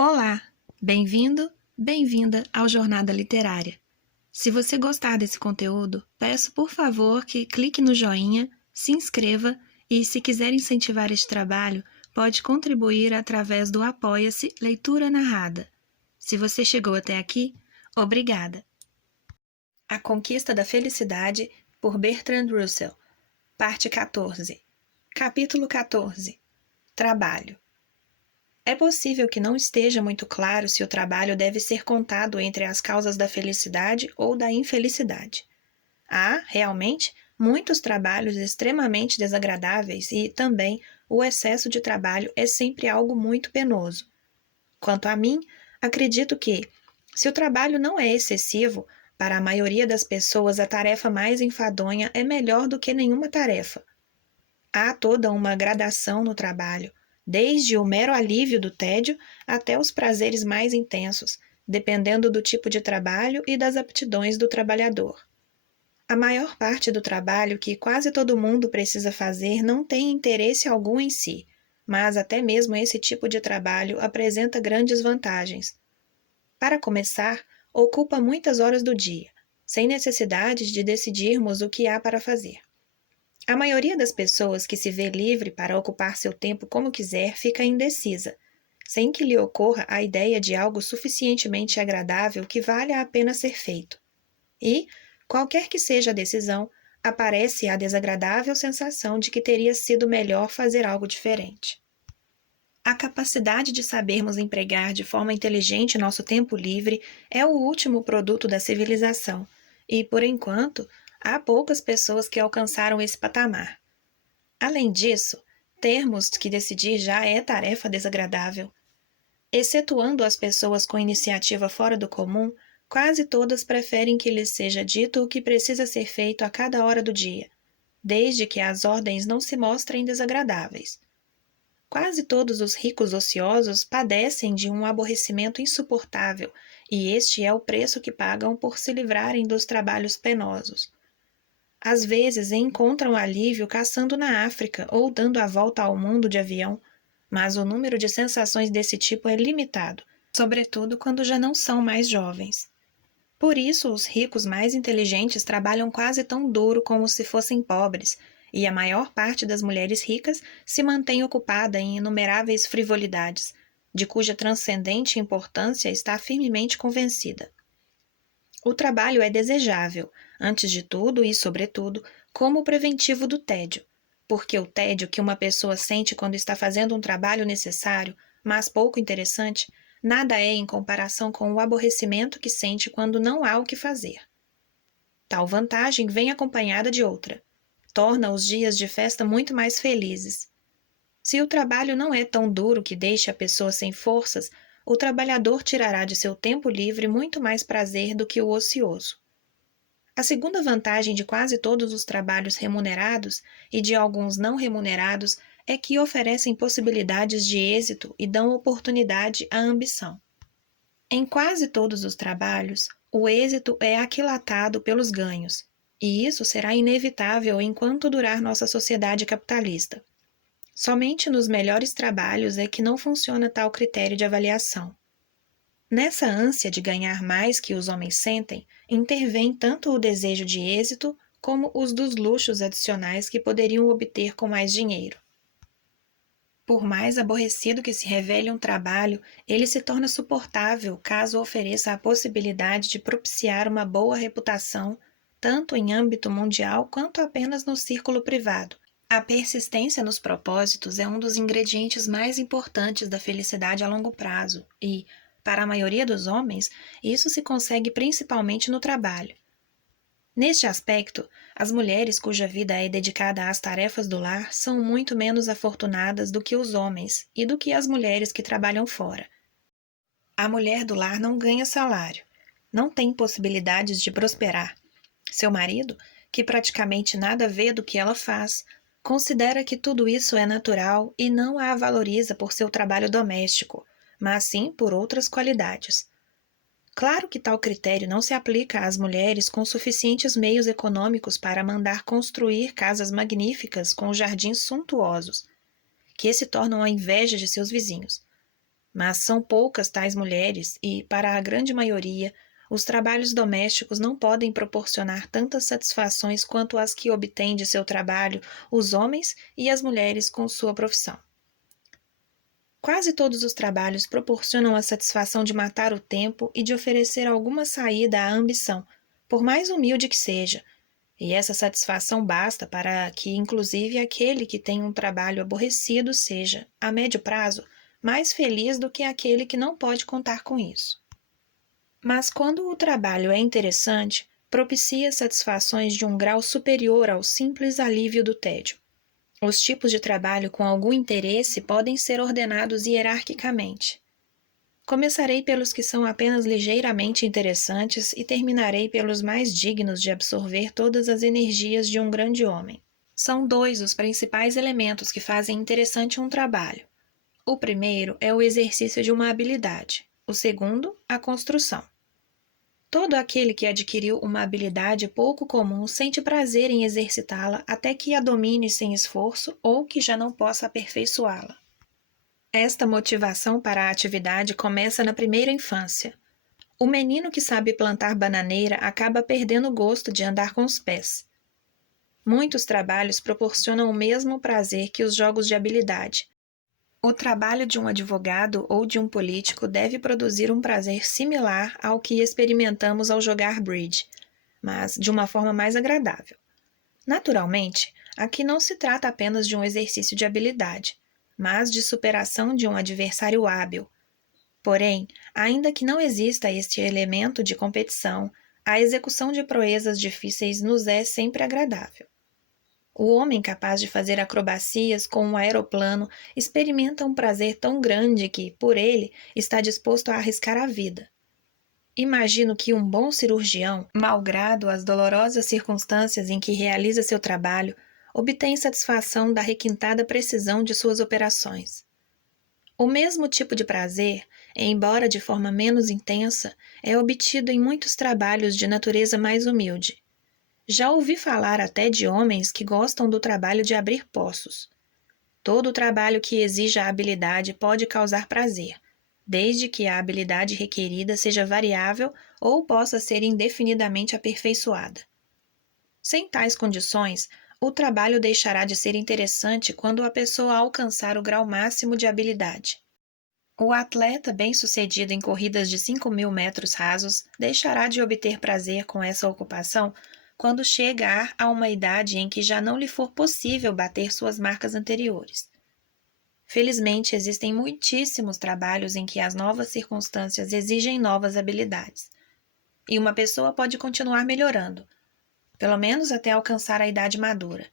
Olá, bem-vindo, bem-vinda ao Jornada Literária. Se você gostar desse conteúdo, peço por favor que clique no joinha, se inscreva e, se quiser incentivar este trabalho, pode contribuir através do Apoia-se Leitura Narrada. Se você chegou até aqui, obrigada. A Conquista da Felicidade, por Bertrand Russell, parte 14. Capítulo 14. Trabalho. É possível que não esteja muito claro se o trabalho deve ser contado entre as causas da felicidade ou da infelicidade. Há, realmente, muitos trabalhos extremamente desagradáveis e, também, o excesso de trabalho é sempre algo muito penoso. Quanto a mim, acredito que, se o trabalho não é excessivo, para a maioria das pessoas a tarefa mais enfadonha é melhor do que nenhuma tarefa. Há toda uma gradação no trabalho, desde o mero alívio do tédio até os prazeres mais intensos, dependendo do tipo de trabalho e das aptidões do trabalhador. A maior parte do trabalho que quase todo mundo precisa fazer não tem interesse algum em si, mas até mesmo esse tipo de trabalho apresenta grandes vantagens. Para começar, ocupa muitas horas do dia, sem necessidade de decidirmos o que há para fazer. A maioria das pessoas que se vê livre para ocupar seu tempo como quiser fica indecisa, sem que lhe ocorra a ideia de algo suficientemente agradável que valha a pena ser feito. E, qualquer que seja a decisão, aparece a desagradável sensação de que teria sido melhor fazer algo diferente. A capacidade de sabermos empregar de forma inteligente nosso tempo livre é o último produto da civilização, e, por enquanto, há poucas pessoas que alcançaram esse patamar. Além disso, termos que decidir já é tarefa desagradável. Excetuando as pessoas com iniciativa fora do comum, quase todas preferem que lhes seja dito o que precisa ser feito a cada hora do dia, desde que as ordens não se mostrem desagradáveis. Quase todos os ricos ociosos padecem de um aborrecimento insuportável, e este é o preço que pagam por se livrarem dos trabalhos penosos. Às vezes encontram alívio caçando na África ou dando a volta ao mundo de avião, mas o número de sensações desse tipo é limitado, sobretudo quando já não são mais jovens. Por isso, os ricos mais inteligentes trabalham quase tão duro como se fossem pobres, e a maior parte das mulheres ricas se mantém ocupada em inumeráveis frivolidades, de cuja transcendente importância está firmemente convencida. O trabalho é desejável, antes de tudo e sobretudo, como preventivo do tédio, porque o tédio que uma pessoa sente quando está fazendo um trabalho necessário, mas pouco interessante, nada é em comparação com o aborrecimento que sente quando não há o que fazer. Tal vantagem vem acompanhada de outra. Torna os dias de festa muito mais felizes. Se o trabalho não é tão duro que deixe a pessoa sem forças, o trabalhador tirará de seu tempo livre muito mais prazer do que o ocioso. A segunda vantagem de quase todos os trabalhos remunerados e de alguns não remunerados é que oferecem possibilidades de êxito e dão oportunidade à ambição. Em quase todos os trabalhos, o êxito é aquilatado pelos ganhos, e isso será inevitável enquanto durar nossa sociedade capitalista. Somente nos melhores trabalhos é que não funciona tal critério de avaliação. Nessa ânsia de ganhar mais que os homens sentem, intervém tanto o desejo de êxito como os dos luxos adicionais que poderiam obter com mais dinheiro. Por mais aborrecido que se revele um trabalho, ele se torna suportável caso ofereça a possibilidade de propiciar uma boa reputação, tanto em âmbito mundial quanto apenas no círculo privado. A persistência nos propósitos é um dos ingredientes mais importantes da felicidade a longo prazo e, para a maioria dos homens, isso se consegue principalmente no trabalho. Neste aspecto, as mulheres cuja vida é dedicada às tarefas do lar são muito menos afortunadas do que os homens e do que as mulheres que trabalham fora. A mulher do lar não ganha salário, não tem possibilidades de prosperar. Seu marido, que praticamente nada vê do que ela faz, considera que tudo isso é natural e não a valoriza por seu trabalho doméstico, mas sim por outras qualidades. Claro que tal critério não se aplica às mulheres com suficientes meios econômicos para mandar construir casas magníficas com jardins suntuosos, que se tornam a inveja de seus vizinhos. mas são poucas tais mulheres e, para a grande maioria, os trabalhos domésticos não podem proporcionar tantas satisfações quanto as que obtêm de seu trabalho os homens e as mulheres com sua profissão. Quase todos os trabalhos proporcionam a satisfação de matar o tempo e de oferecer alguma saída à ambição, por mais humilde que seja, e essa satisfação basta para que, inclusive, aquele que tem um trabalho aborrecido seja, a médio prazo, mais feliz do que aquele que não pode contar com isso. Mas quando o trabalho é interessante, propicia satisfações de um grau superior ao simples alívio do tédio. Os tipos de trabalho com algum interesse podem ser ordenados hierarquicamente. Começarei pelos que são apenas ligeiramente interessantes e terminarei pelos mais dignos de absorver todas as energias de um grande homem. São dois os principais elementos que fazem interessante um trabalho. O primeiro é o exercício de uma habilidade, o segundo, a construção. Todo aquele que adquiriu uma habilidade pouco comum sente prazer em exercitá-la até que a domine sem esforço ou que já não possa aperfeiçoá-la. Esta motivação para a atividade começa na primeira infância. O menino que sabe plantar bananeira acaba perdendo o gosto de andar com os pés. Muitos trabalhos proporcionam o mesmo prazer que os jogos de habilidade. O trabalho de um advogado ou de um político deve produzir um prazer similar ao que experimentamos ao jogar bridge, mas de uma forma mais agradável. Naturalmente, aqui não se trata apenas de um exercício de habilidade, mas de superação de um adversário hábil. Porém, ainda que não exista este elemento de competição, a execução de proezas difíceis nos é sempre agradável. O homem capaz de fazer acrobacias com um aeroplano experimenta um prazer tão grande que, por ele, está disposto a arriscar a vida. Imagino que um bom cirurgião, malgrado as dolorosas circunstâncias em que realiza seu trabalho, obtém satisfação da requintada precisão de suas operações. O mesmo tipo de prazer, embora de forma menos intensa, é obtido em muitos trabalhos de natureza mais humilde. Já ouvi falar até de homens que gostam do trabalho de abrir poços. Todo trabalho que exija habilidade pode causar prazer, desde que a habilidade requerida seja variável ou possa ser indefinidamente aperfeiçoada. Sem tais condições, o trabalho deixará de ser interessante quando a pessoa alcançar o grau máximo de habilidade. O atleta bem-sucedido em corridas de 5.000 metros rasos deixará de obter prazer com essa ocupação quando chegar a uma idade em que já não lhe for possível bater suas marcas anteriores. Felizmente, existem muitíssimos trabalhos em que as novas circunstâncias exigem novas habilidades, e uma pessoa pode continuar melhorando, pelo menos até alcançar a idade madura.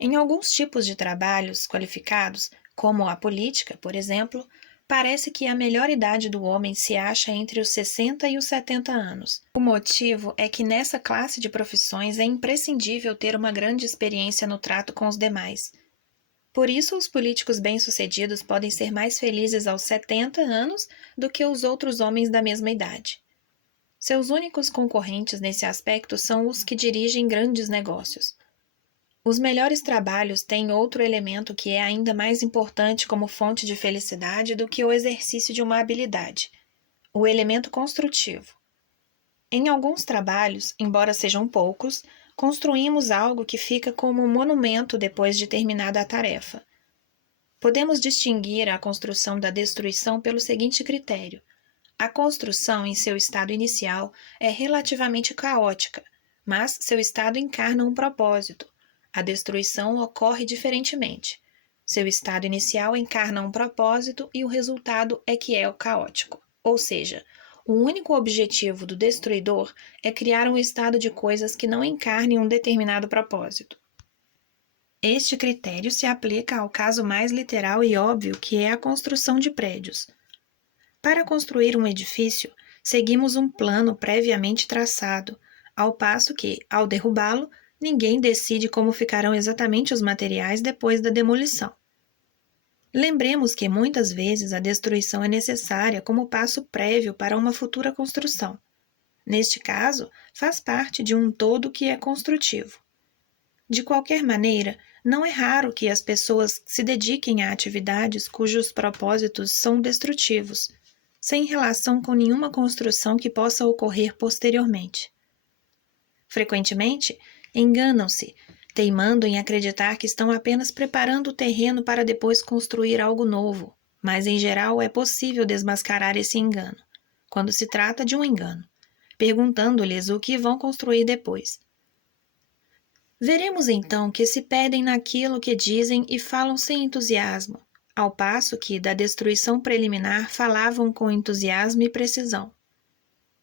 Em alguns tipos de trabalhos qualificados, como a política, por exemplo, parece que a melhor idade do homem se acha entre os 60 e os 70 anos. O motivo é que nessa classe de profissões é imprescindível ter uma grande experiência no trato com os demais. Por isso, os políticos bem-sucedidos podem ser mais felizes aos 70 anos do que os outros homens da mesma idade. Seus únicos concorrentes nesse aspecto são os que dirigem grandes negócios. Os melhores trabalhos têm outro elemento que é ainda mais importante como fonte de felicidade do que o exercício de uma habilidade: o elemento construtivo. Em alguns trabalhos, embora sejam poucos, construímos algo que fica como um monumento depois de terminada a tarefa. Podemos distinguir a construção da destruição pelo seguinte critério: a construção, em seu estado inicial, é relativamente caótica, mas seu estado encarna um propósito. A destruição ocorre diferentemente. Seu estado inicial encarna um propósito e o resultado é que é o caótico. Ou seja, o único objetivo do destruidor é criar um estado de coisas que não encarne um determinado propósito. Este critério se aplica ao caso mais literal e óbvio, que é a construção de prédios. Para construir um edifício, seguimos um plano previamente traçado, ao passo que, ao derrubá-lo, ninguém decide como ficarão exatamente os materiais depois da demolição. Lembremos que muitas vezes a destruição é necessária como passo prévio para uma futura construção. Neste caso, faz parte de um todo que é construtivo. De qualquer maneira, Não é raro que as pessoas se dediquem a atividades cujos propósitos são destrutivos, sem relação com nenhuma construção que possa ocorrer posteriormente. Frequentemente, enganam-se, teimando em acreditar que estão apenas preparando o terreno para depois construir algo novo, mas em geral é possível desmascarar esse engano, quando se trata de um engano, perguntando-lhes o que vão construir depois. Veremos então que se perdem naquilo que dizem e falam sem entusiasmo, ao passo que da destruição preliminar falavam com entusiasmo e precisão.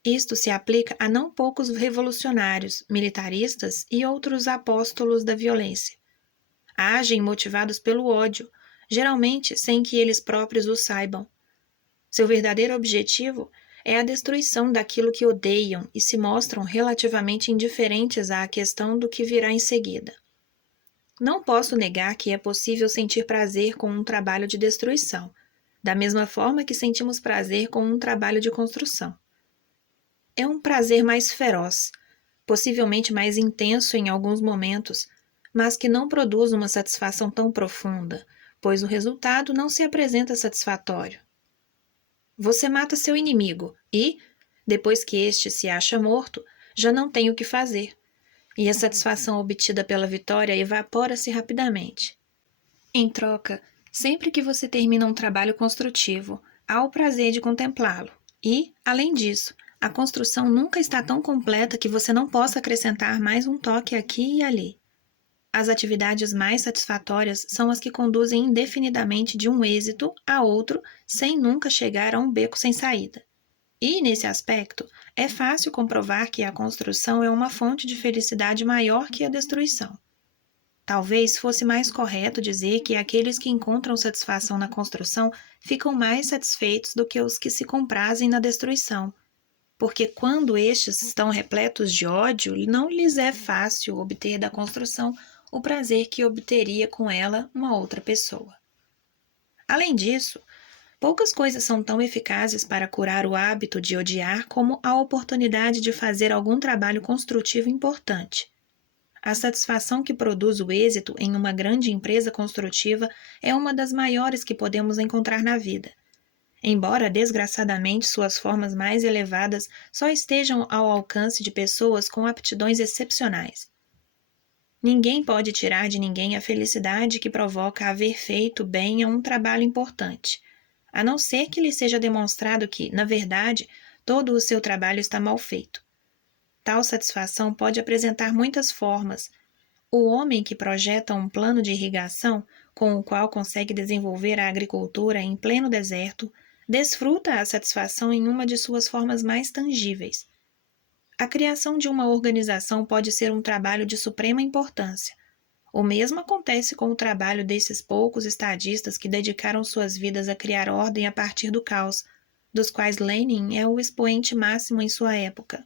Isto se aplica a não poucos revolucionários, militaristas e outros apóstolos da violência. Agem motivados pelo ódio, geralmente sem que eles próprios o saibam. Seu verdadeiro objetivo é a destruição daquilo que odeiam e se mostram relativamente indiferentes à questão do que virá em seguida. Não posso negar que é possível sentir prazer com um trabalho de destruição, da mesma forma que sentimos prazer com um trabalho de construção. É um prazer mais feroz, possivelmente mais intenso em alguns momentos, mas que não produz uma satisfação tão profunda, pois o resultado não se apresenta satisfatório. Você mata seu inimigo e, depois que este se acha morto, já não tem o que fazer, e a satisfação obtida pela vitória evapora-se rapidamente. Em troca, sempre que você termina um trabalho construtivo, há o prazer de contemplá-lo, e, além disso, a construção nunca está tão completa que você não possa acrescentar mais um toque aqui e ali. As atividades mais satisfatórias são as que conduzem indefinidamente de um êxito a outro sem nunca chegar a um beco sem saída. E, nesse aspecto, é fácil comprovar que a construção é uma fonte de felicidade maior que a destruição. Talvez fosse mais correto dizer que aqueles que encontram satisfação na construção ficam mais satisfeitos do que os que se comprazem na destruição, porque quando estes estão repletos de ódio, não lhes é fácil obter da construção o prazer que obteria com ela uma outra pessoa. Além disso, poucas coisas são tão eficazes para curar o hábito de odiar como a oportunidade de fazer algum trabalho construtivo importante. A satisfação que produz o êxito em uma grande empresa construtiva é uma das maiores que podemos encontrar na vida. Embora, desgraçadamente, suas formas mais elevadas só estejam ao alcance de pessoas com aptidões excepcionais. Ninguém pode tirar de ninguém a felicidade que provoca haver feito bem a um trabalho importante, a não ser que lhe seja demonstrado que, na verdade, todo o seu trabalho está mal feito. Tal satisfação pode apresentar muitas formas. O homem que projeta um plano de irrigação, com o qual consegue desenvolver a agricultura em pleno deserto, desfruta a satisfação em uma de suas formas mais tangíveis. A criação de uma organização pode ser um trabalho de suprema importância. O mesmo acontece com o trabalho desses poucos estadistas que dedicaram suas vidas a criar ordem a partir do caos, dos quais Lenin é o expoente máximo em sua época.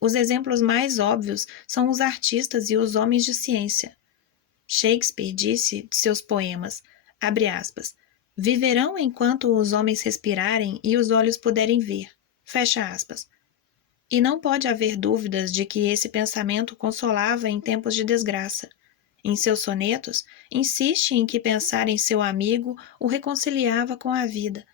Os exemplos mais óbvios são os artistas e os homens de ciência. Shakespeare disse de seus poemas, abre aspas, viverão enquanto os homens respirarem e os olhos puderem ver, fecha aspas. E não pode haver dúvidas de que esse pensamento consolava em tempos de desgraça. Em seus sonetos, insiste em que pensar em seu amigo o reconciliava com a vida.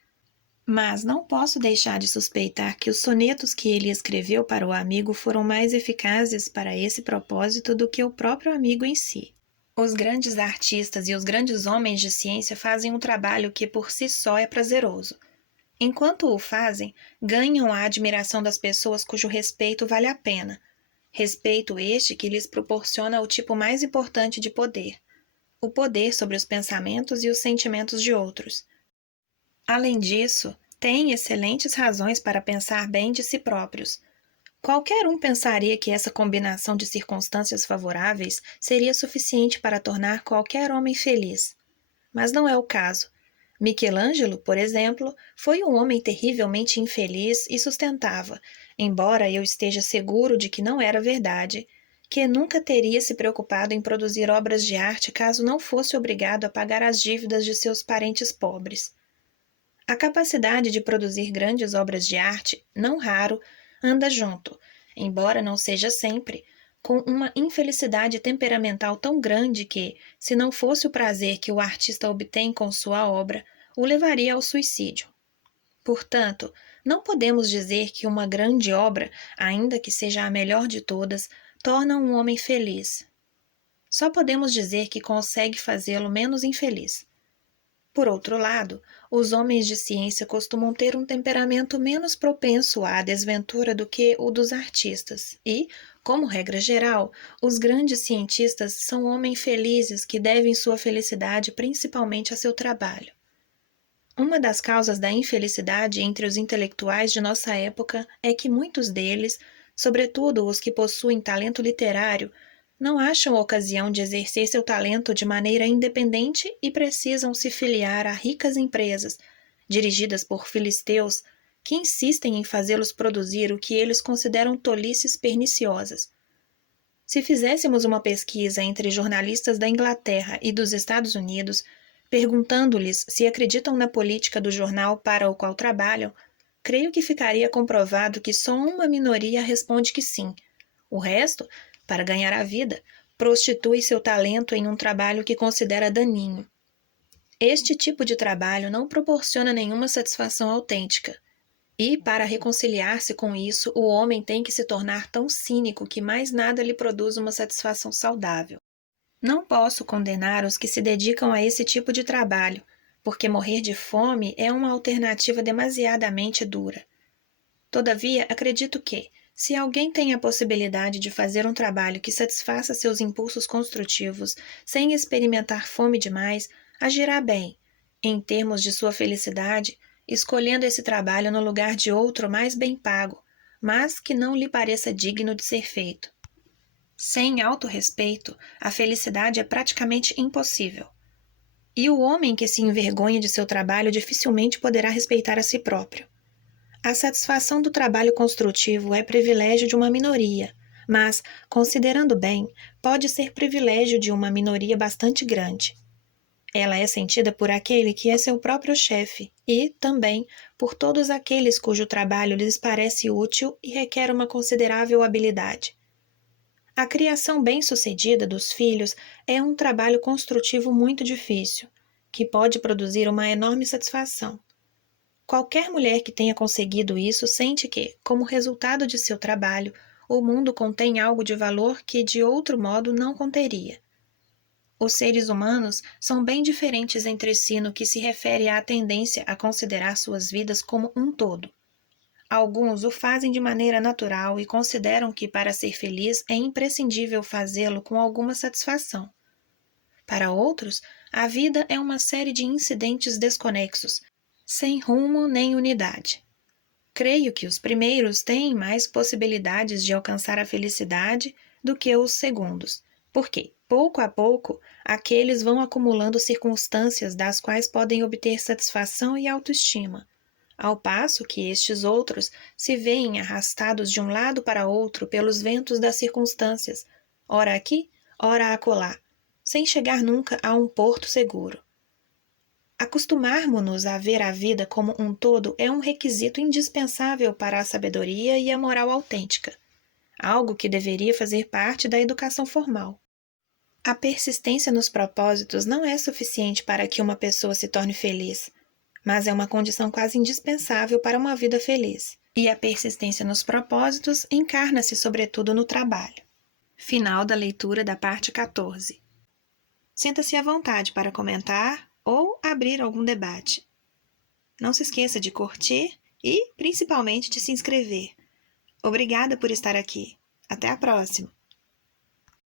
Mas não posso deixar de suspeitar que os sonetos que ele escreveu para o amigo foram mais eficazes para esse propósito do que o próprio amigo em si. Os grandes artistas e os grandes homens de ciência fazem um trabalho que por si só é prazeroso. Enquanto o fazem, ganham a admiração das pessoas cujo respeito vale a pena. Respeito este que lhes proporciona o tipo mais importante de poder, o poder sobre os pensamentos e os sentimentos de outros. Além disso, têm excelentes razões para pensar bem de si próprios. Qualquer um pensaria que essa combinação de circunstâncias favoráveis seria suficiente para tornar qualquer homem feliz. Mas não é o caso. Michelangelo, por exemplo, foi um homem terrivelmente infeliz e sustentava, embora eu esteja seguro de que não era verdade, que nunca teria se preocupado em produzir obras de arte caso não fosse obrigado a pagar as dívidas de seus parentes pobres. A capacidade de produzir grandes obras de arte, não raro, anda junto, embora não seja sempre, com uma infelicidade temperamental tão grande que, se não fosse o prazer que o artista obtém com sua obra, o levaria ao suicídio. Portanto, não podemos dizer que uma grande obra, ainda que seja a melhor de todas, torna um homem feliz. Só podemos dizer que consegue fazê-lo menos infeliz. Por outro lado, os homens de ciência costumam ter um temperamento menos propenso à desventura do que o dos artistas e, como regra geral, os grandes cientistas são homens felizes que devem sua felicidade principalmente a seu trabalho. Uma das causas da infelicidade entre os intelectuais de nossa época é que muitos deles, sobretudo os que possuem talento literário, não acham ocasião de exercer seu talento de maneira independente e precisam se filiar a ricas empresas, dirigidas por filisteus, que insistem em fazê-los produzir o que eles consideram tolices perniciosas. Se fizéssemos uma pesquisa entre jornalistas da Inglaterra e dos Estados Unidos, perguntando-lhes se acreditam na política do jornal para o qual trabalham, creio que ficaria comprovado que só uma minoria responde que sim. O resto, para ganhar a vida, prostitui seu talento em um trabalho que considera daninho. Este tipo de trabalho não proporciona nenhuma satisfação autêntica. E, para reconciliar-se com isso, o homem tem que se tornar tão cínico que mais nada lhe produz uma satisfação saudável. Não posso condenar os que se dedicam a esse tipo de trabalho, porque morrer de fome é uma alternativa demasiadamente dura. Todavia, acredito que, se alguém tem a possibilidade de fazer um trabalho que satisfaça seus impulsos construtivos sem experimentar fome demais, agirá bem, em termos de sua felicidade, escolhendo esse trabalho no lugar de outro mais bem pago, mas que não lhe pareça digno de ser feito. Sem autorrespeito, a felicidade é praticamente impossível. E o homem que se envergonha de seu trabalho dificilmente poderá respeitar a si próprio. A satisfação do trabalho construtivo é privilégio de uma minoria, mas, considerando bem, pode ser privilégio de uma minoria bastante grande. Ela é sentida por aquele que é seu próprio chefe e, também, por todos aqueles cujo trabalho lhes parece útil e requer uma considerável habilidade. A criação bem-sucedida dos filhos é um trabalho construtivo muito difícil, que pode produzir uma enorme satisfação. Qualquer mulher que tenha conseguido isso sente que, como resultado de seu trabalho, o mundo contém algo de valor que de outro modo não conteria. Os seres humanos são bem diferentes entre si no que se refere à tendência a considerar suas vidas como um todo. Alguns o fazem de maneira natural e consideram que, para ser feliz, é imprescindível fazê-lo com alguma satisfação. Para outros, a vida é uma série de incidentes desconexos, sem rumo nem unidade. Creio que os primeiros têm mais possibilidades de alcançar a felicidade do que os segundos, porque, pouco a pouco, aqueles vão acumulando circunstâncias das quais podem obter satisfação e autoestima, ao passo que estes outros se veem arrastados de um lado para outro pelos ventos das circunstâncias, ora aqui, ora acolá, sem chegar nunca a um porto seguro. Acostumarmos-nos a ver a vida como um todo é um requisito indispensável para a sabedoria e a moral autêntica, algo que deveria fazer parte da educação formal. A persistência nos propósitos não é suficiente para que uma pessoa se torne feliz, mas é uma condição quase indispensável para uma vida feliz. E a persistência nos propósitos encarna-se sobretudo no trabalho. Final da leitura da parte 14. Sinta-se à vontade para comentar ou abrir algum debate. Não se esqueça de curtir e, principalmente, de se inscrever. Obrigada por estar aqui. Até a próxima!